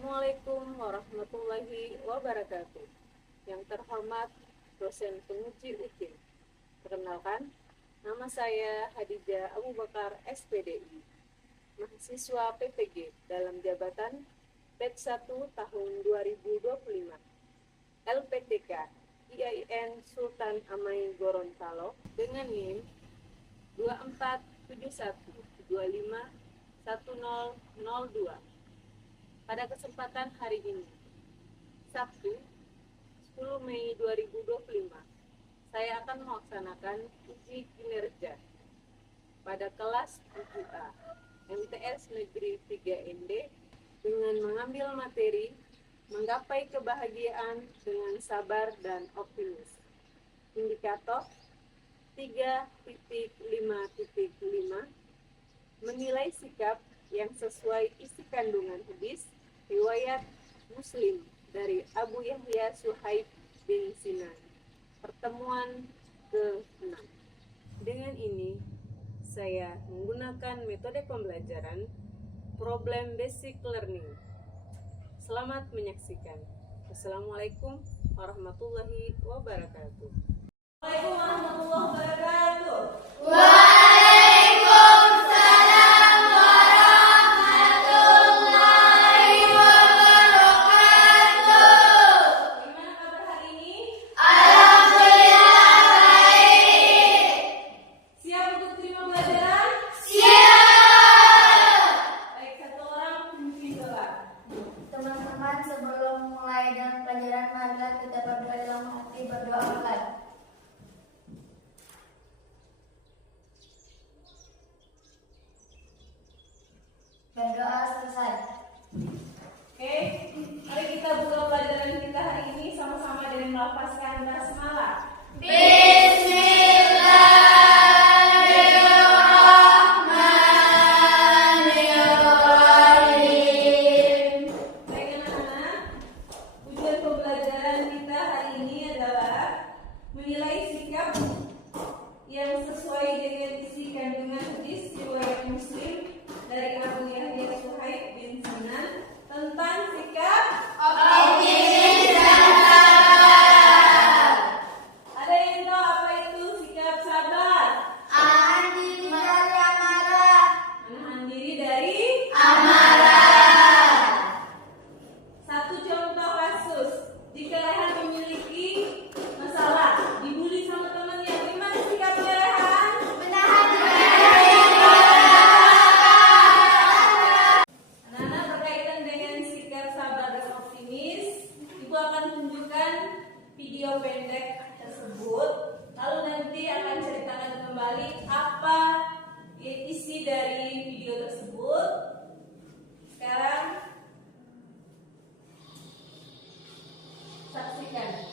Assalamualaikum warahmatullahi wabarakatuh. Yang terhormat dosen penguji UKIM. Perkenalkan, nama saya Hadijah Abu Bakar SPDI, mahasiswa PPG dalam jabatan batch 1 tahun 2025. LPTK IAIN Sultan Amai Gorontalo dengan NIM 2471251002. Pada kesempatan hari ini, Sabtu 10 Mei 2025, saya akan melaksanakan uji kinerja pada kelas 7A MTS Negeri 3 ND dengan mengambil materi menggapai kebahagiaan dengan sabar dan optimis. Indikator 3.5.5 menilai sikap yang sesuai isi kandungan hadis riwayat Muslim dari Abu Yahya Suhaib bin Sinan, pertemuan ke-6. Dengan ini, saya menggunakan metode pembelajaran problem basic learning. Selamat menyaksikan. Wassalamualaikum warahmatullahi wabarakatuh. Waalaikumsalam warahmatullahi wabarakatuh. Gimana kabar hari ini? Siap untuk terima pelajaran? Baik, satu orang mungkin doa. Teman-teman, sebelum mulai dengan pelajaran, marilah kita berdoa dalam hati, berdoakan. Berdoa selesai. Oke, mari kita buka pelajaran kita hari ini sama-sama dengan melafazkan basmalah. Baik anak-anak, tujuan pembelajaran kita hari ini adalah menilai sikap yang sesuai dengan isi kandungan hadis riwayat Muslim dari Abu Yahya Suhaib bin Sinan tentang sikap optimis dan sabar. Ada yang tahu apa itu sikap sabar? Menahan diri dari amarah. Menahan diri dari Amarah. satu contoh kasus. Jika Rehan memiliki masalah, dibully sama temannya, gimana sikapnya Rehan? Menahan diri. Anak-anak, berkaitan dengan sikap sabar dan optimis, Ibu akan tunjukkan video pendek tersebut. Lalu nanti akan ceritakan kembali apa isi dari video tersebut. Sekarang saksikan.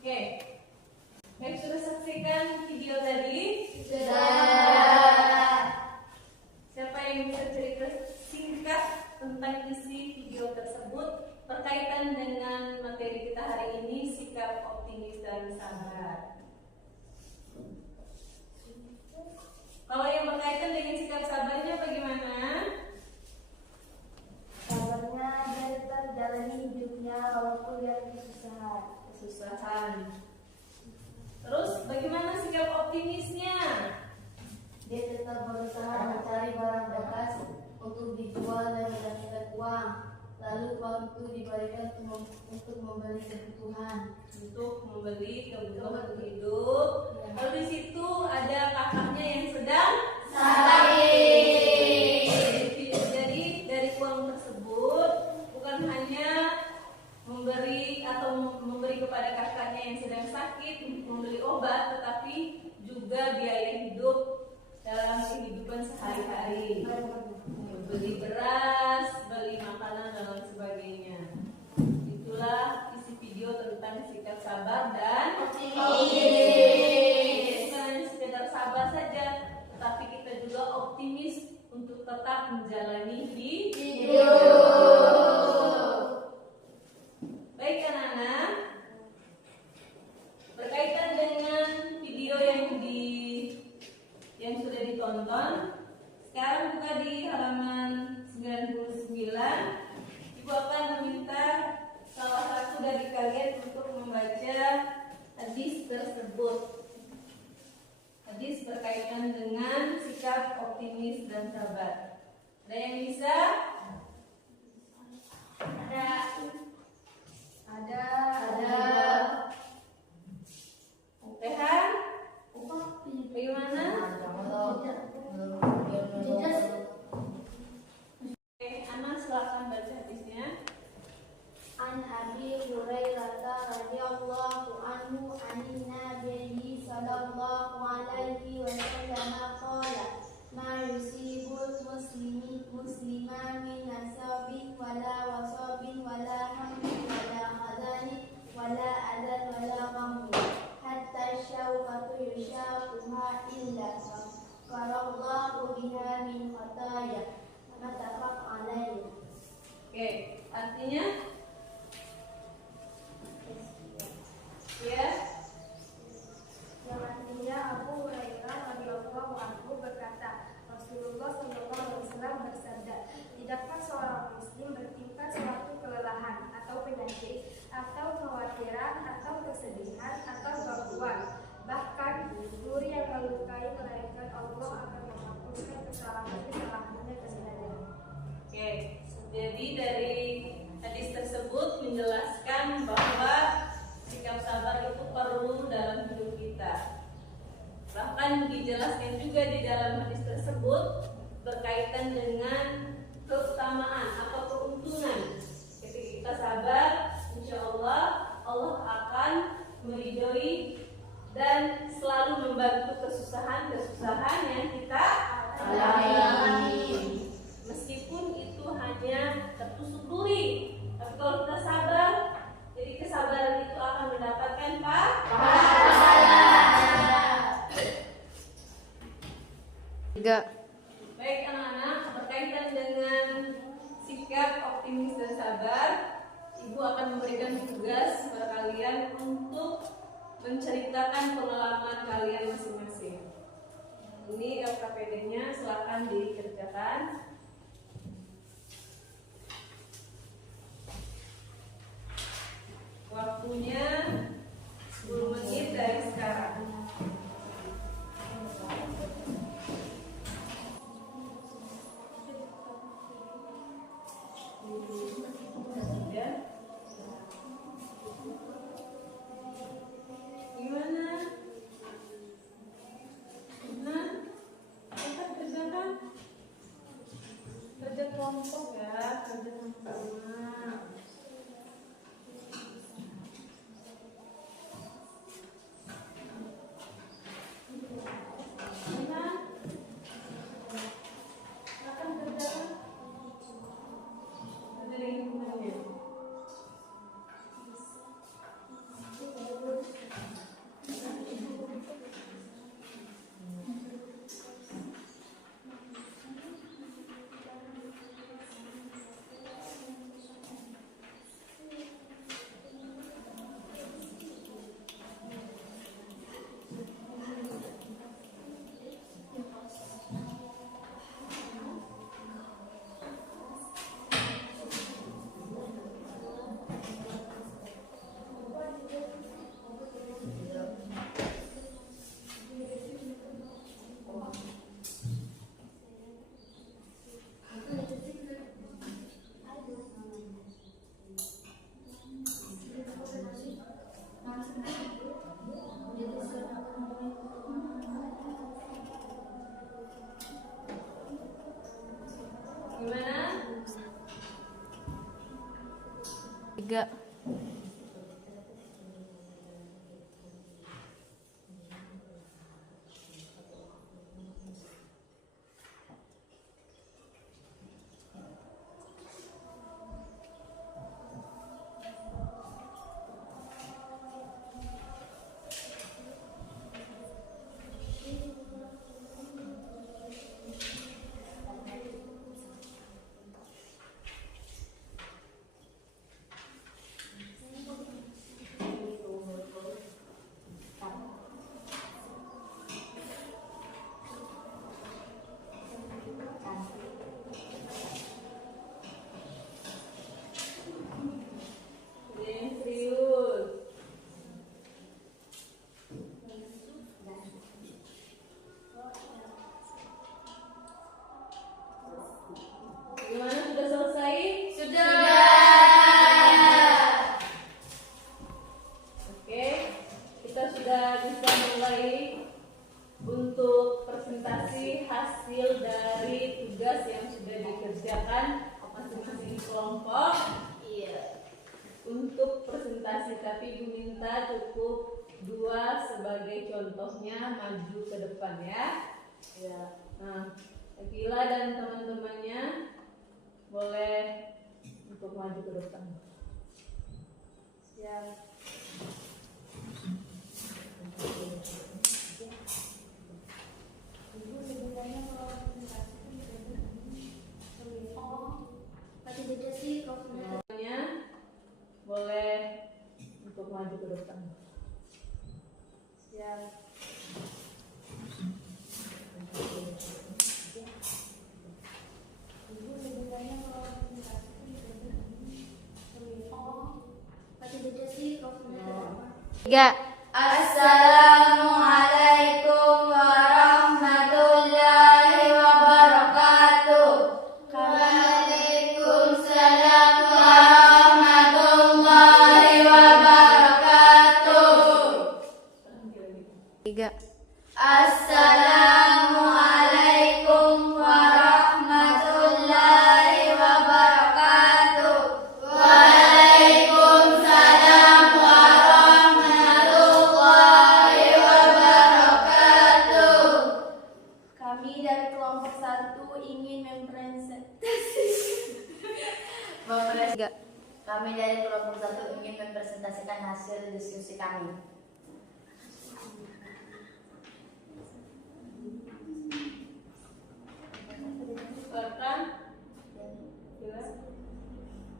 Oke, baik, sudah saksikan video tadi? Sudah. Siapa yang bisa cerita singkat tentang isi video tersebut berkaitan dengan materi kita hari ini, sikap optimis dan sabar? Kalau yang berkaitan dengan sikap sabarnya bagaimana? Sabarnya dia tetap jalani hidupnya walaupun dia Kesusahan. Terus bagaimana sikap optimisnya? Dia tetap berusaha mencari barang bekas untuk dijual dan mendapatkan uang. Lalu uang itu diberikan untuk membeli kebutuhan. Untuk membeli kebutuhan hidup. Lalu di situ ada kakaknya yang sedang sakit. Jadi dari uang tersebut bukan hanya memberi kepada kakaknya yang sedang sakit untuk membeli obat, tetapi juga biaya hidup dalam kehidupan sehari-hari, beli beras, beli makanan dan lain sebagainya. Itulah isi video tentang sikap sabar dan optimis. Bukan hanya sekedar sabar saja, tetapi kita juga optimis untuk tetap menjalani hidup. Baik anak-anak, berkaitan dengan video yang sudah ditonton, sekarang buka di halaman 99. Ibu akan meminta salah satu dari kalian untuk membaca hadis tersebut. Hadis berkaitan dengan sikap optimis dan sabar. Ada yang bisa? Ada. Rehan? Bagaimana? Oke, Ana silakan baca hadisnya. An Abi Hurairah radhiyallahu anhu anin Nabi sallallahu alaihi wasallam qala ma yusibul musliman min nasabin wala wasabin wala hammin wala khadani wala adan wala ghammin hatta syauqatu yushaquha illa qarallahu biha min khataya muttafaq alaihi. Oke, artinya ya. Yang artinya Abu Hurairah radhiyallahu anhu berkata, Rasulullah SAW bersabda, tidakkah seorang muslim bertimpa suatu kelelahan atau penyakit atau kekhawatiran atau kesedihan atau gangguan, bahkan duri yang melukai, melainkan Allah akan menghapuskan kesalahan-kesalahannya kepadanya. Oke, jadi dari hadis tersebut menjelaskan bahwa sikap sabar itu perlu dalam hidup kita. Bahkan dijelaskan juga di dalam hadis tersebut berkaitan dengan keutamaan atau keuntungan. Ketika kita sabar, insya Allah Allah akan meridhoi dan selalu membantu kesusahan-kesusahan yang kita alami. Meskipun itu hanya tertusuk Baik anak-anak, berkaitan dengan sikap optimis dan sabar, Ibu akan memberikan tugas kepada kalian untuk menceritakan pengalaman kalian masing-masing. Ini LKPD-nya, silakan dikerjakan. Waktunya 10 menit dari sekarang. Gimana? Nah, kita kerjakan kerja kelompok ya, kerja sama-sama. Gimana? 3. Gimana, sudah selesai? Oke, kita sudah bisa mulai untuk presentasi hasil dari tugas yang sudah dikerjakan masing-masing kelompok. Iya. Untuk presentasi, tapi Ibu minta cukup 2 sebagai contohnya, maju ke depan ya. Ya. Nah, Akila dan teman-temannya boleh untuk maju ke depan. Ya. Ibu sebenarnya kalau presentasi pasti beda sih kalau Temannya boleh untuk maju ke depan. Ya. Ibu sebenarnya kalau presentasi pasti beda sih kalau 3. Assalamualaikum warahmatullahi wabarakatuh. Waalaikumsalam warahmatullahi wabarakatuh. 3. Assalamualaikum warahmatullahi wabarakatuh. Waalaikumsalam warahmatullahi wabarakatuh. Kami dari kelompok 1 ingin mempresentasikan hasil diskusi kami.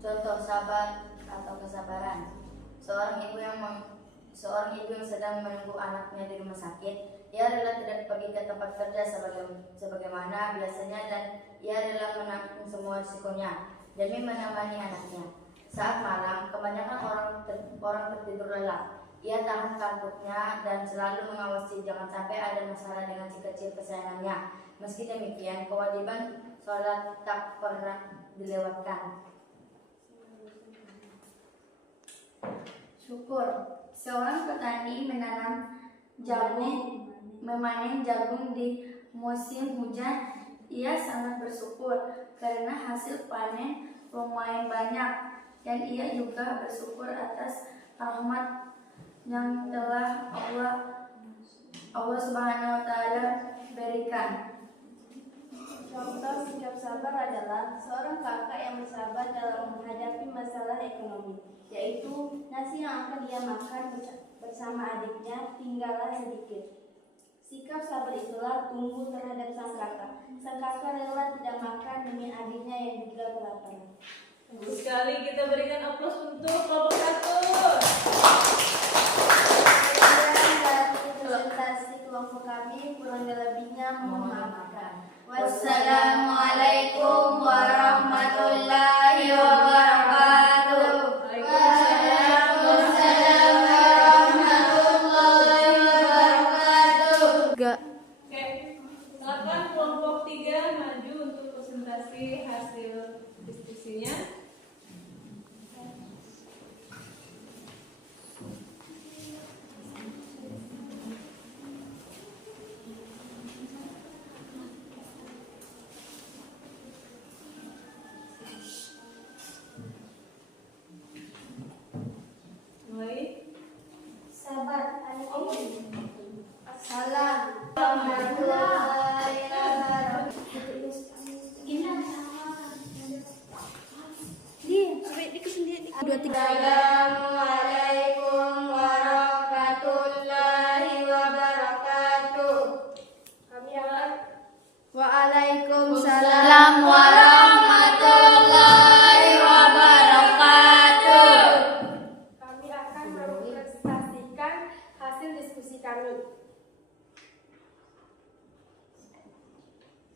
Contoh sabar atau kesabaran. Seorang ibu yang sedang menunggu anaknya di rumah sakit, ia rela tidak pergi ke tempat kerja sebagaimana biasanya dan ia rela menanggung semua risikonya demi menemani anaknya. Saat malam, kebanyakan orang tertidur lelap. Ia tahan kantuknya dan selalu mengawasi jangan sampai ada masalah dengan si kecil kesayangannya. Meski demikian, kewajiban sholat tak pernah dilewatkan. Syukur. Seorang petani memanen jagung di musim hujan. Ia sangat bersyukur karena hasil panen lumayan banyak, dan ia juga bersyukur atas rahmat yang telah Allah Subhanahu wa Ta'ala berikan. Contoh sikap sabar adalah seorang kakak yang bersabar dalam menghadapi masalah ekonomi, yaitu nasi yang akan dia makan bersama adiknya tinggallah sedikit. Sikap sabar itulah tumbuh terhadap sang kakak. Sang kakak rela tidak makan demi adiknya yang juga kelaparan. Bagus sekali, kita berikan aplaus untuk kelompok 1. Sekian dari presentasi kelompok kami, kurang dan lebihnya mohon maafkan. Wassalamualaikum warahmatullahi wabarakatuh. Waalaikumsalam warahmatullahi wabarakatuh. Oke, silakan kelompok 3 maju untuk presentasi hasil diskusinya. Mulai. Sabar, anak ini. Assalamualaikum warahmatullahi wabarakatuh. Assalamualaikum warahmatullahi wabarakatuh. Kami akan Waalaikumsalam warahmatullahi wabarakatuh. mempresentasikan hasil diskusi kami.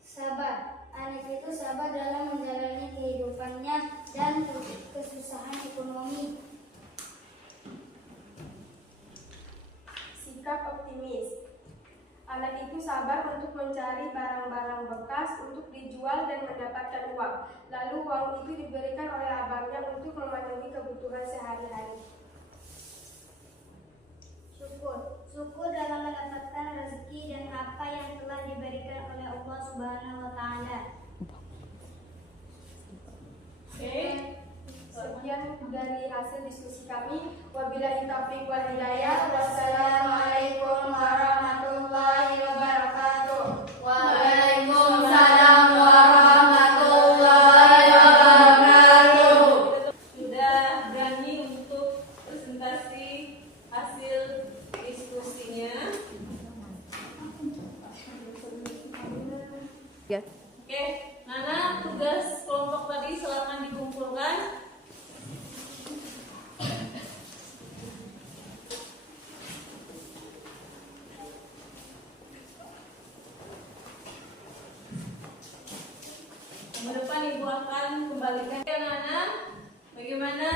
Sabar. Anak itu sabar dalam menjalani kehidupannya dan kesusahan ekonomi. Sikap optimis. Anak itu sabar untuk mencari barang-barang bekas untuk dijual dan mendapatkan uang. Lalu uang itu diberikan oleh abangnya untuk memenuhi kebutuhan sehari-hari. Syukur dalam mendapatkan rezeki dan apa yang telah diberikan oleh Allah Subhanahu wa Ta'ala. Oke. Sekian dari hasil diskusi kami. Wabillahi taufiq wal hidayah. Wassalamualaikum warahmatullahi wabarakatuh. Waalaikumsalam warahmatullahi wabarakatuh. Sudah berani untuk presentasi hasil diskusinya. Oke, Nana, tugas kelompok tadi silakan dikumpulkan. Minggu depan Ibu akan kembalikan ya Nana. Bagaimana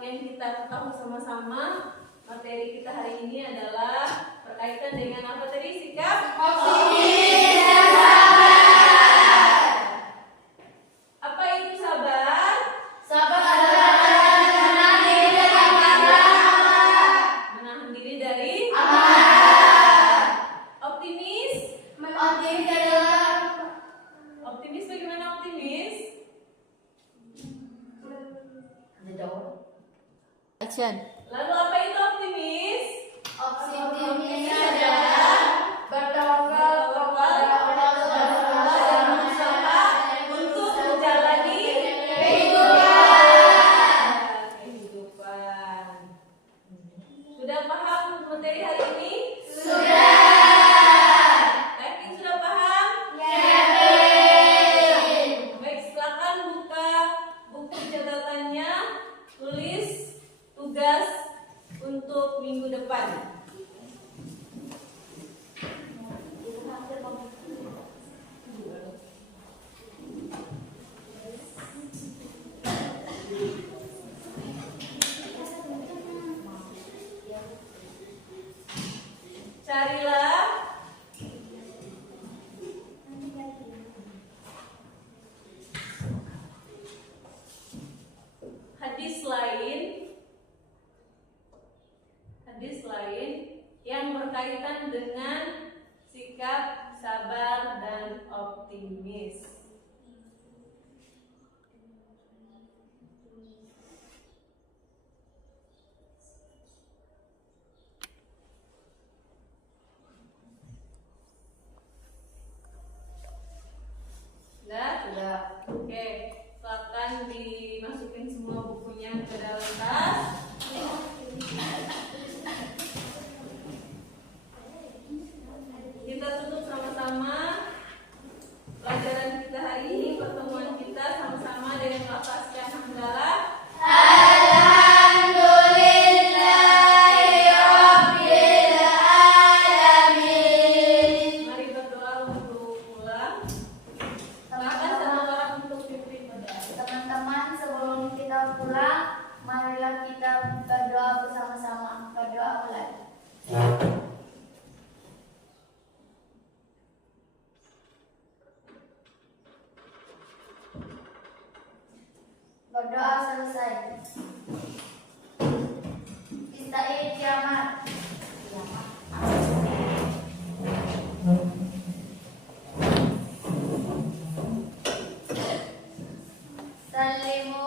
yang kita ketahui sama-sama, materi kita hari ini adalah berkaitan dengan apa tadi? Sikap optimis dan sabar. Apa itu sabar? Sabar adalah menahan diri dari amarah. Menahan diri dari Amarah. optimis. Optimis adalah Optimis bagaimana optimis? action. Lalu apa itu optimis? Optimis adalah Bertawakal kepada Allah dan berusaha untuk menjalani kehidupan. Sudah paham materi hari ini? Sudah. Yakin sudah paham? Yakin. Baik, silakan buka minggu depan. Carilah hadis lain yang berkaitan dengan sikap sabar dan optimis. Sudah? Oke, silakan dimasukin semua bukunya ke dalam tas. Kita tutup sama-sama pelajaran kita hari ini, pertemuan kita sama-sama dengan lafazkan hamdalah. Mari berdoa untuk pulang. Silakan satu orang untuk pimpin berdoa. Teman-teman, sebelum kita pulang, marilah kita berdoa bersama-sama. Berdoa mulai. Berdoa selesai. Istai kiamat. Salimu